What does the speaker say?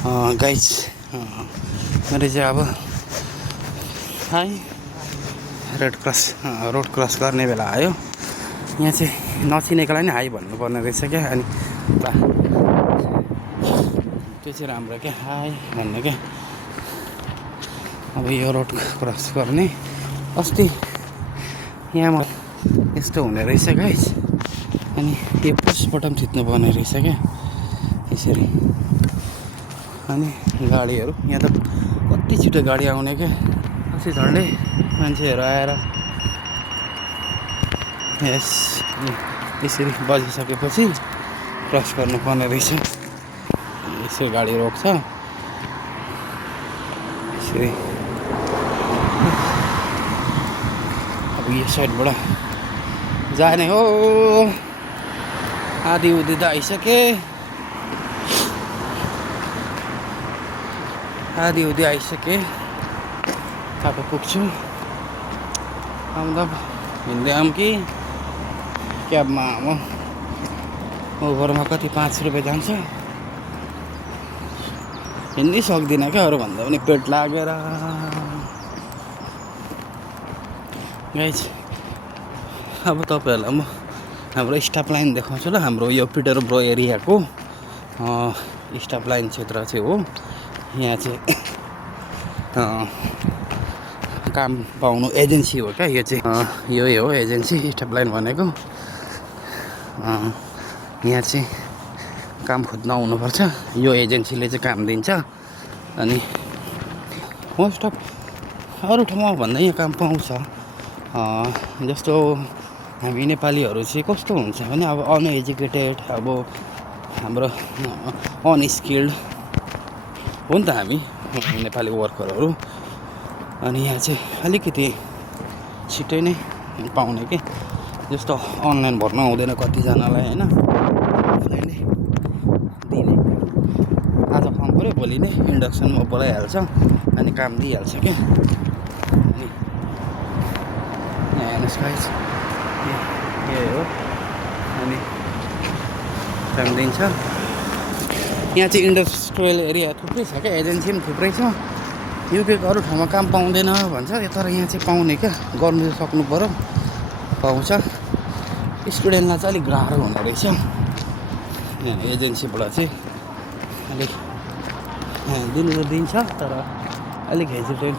Guys मैले चाहिँ अब है रोड क्रस गर्ने बेला आयो। यहाँ चाहिँ नचिनेकोलाई नि हाई भन्नुपर्ने रहेछ क्या। अनि त्यो चाहिँ राम्रो क्या, हाई भन्ने क्या। अब यो रोड क्रस गर्ने अस्ति यहाँ यस्तो हुने रहेछ गाइज। अनि यो पुस बटन थिच्नु पर्ने रहेछ क्या यसरी। अनि गाडीहरू यहाँ त कति छिटो गाडी आउने क्या। अस्ति झन्डै मान्छेहरू आएर यसरी बजिसकेपछि क्रस गर्नुपर्ने रहेछ। यसरी गाडी रोक्छ यसरी। अब यो साइडबाट जाने हो। आधी उधी त आइसके, तपाईँ पुग्छु। आउँदा हिँड्दै आऊँ कि क्याबमा आऊँ? ओभरमा कति 5 रुपियाँ जान्छ। हिँड्नै सक्दिनँ क्या, अरू भन्दा पनि पेट लागेर। गाइज अब तपाईँहरूलाई म हाम्रो स्टप लाइन देखाउँछु ल। हाम्रो यो पिटरब्रो एरियाको स्टप लाइन क्षेत्र चाहिँ हो। यहाँ चाहिँ काम पाउनु एजेन्सी हो क्या यो चाहिँ। यही हो एजेन्सी, स्टप लाइन भनेको। यहाँ चाहिँ काम खोज्न आउनुपर्छ। यो एजेन्सीले चाहिँ काम दिन्छ। अनि मोस्ट अफ अरू ठाउँमा भन्दा यहाँ काम पाउँछ। जस्तो हामी नेपालीहरू चाहिँ कस्तो हुन्छ भने अब अनएजुकेटेड, अब हाम्रो अनस्किल्ड हो नि त हामी नेपाली वर्करहरू। अनि यहाँ चाहिँ अलिकति छिटै नै पाउने के। जस्तो अनलाइन भर्न आउँदैन कतिजनालाई होइन, आफूलाई नै दिने। आज फर्म पऱ्यो भोलि नै इन्डक्सनमा बोलाइहाल्छ अनि काम दिइहाल्छ क्या। अनि यहाँ हेर्नुहोस् गाइस, यही हो। अनि काम दिन्छ। यहाँ चाहिँ इन्डस्ट्रियल एरिया थुप्रै छ क्या, एजेन्सी पनि थुप्रै छ। युकेको अरू ठाउँमा काम पाउँदैन भन्छ, तर यहाँ चाहिँ पाउने क्या। गर्नु चाहिँ सक्नु पऱ्यो, पाउँछ। स्टुडेन्टलाई चाहिँ अलिक गाह्रो हुँदो रहेछ। यहाँ एजेन्सीबाट चाहिँ अलिक दिनु त दिन्छ, तर अलिक हेजिटेट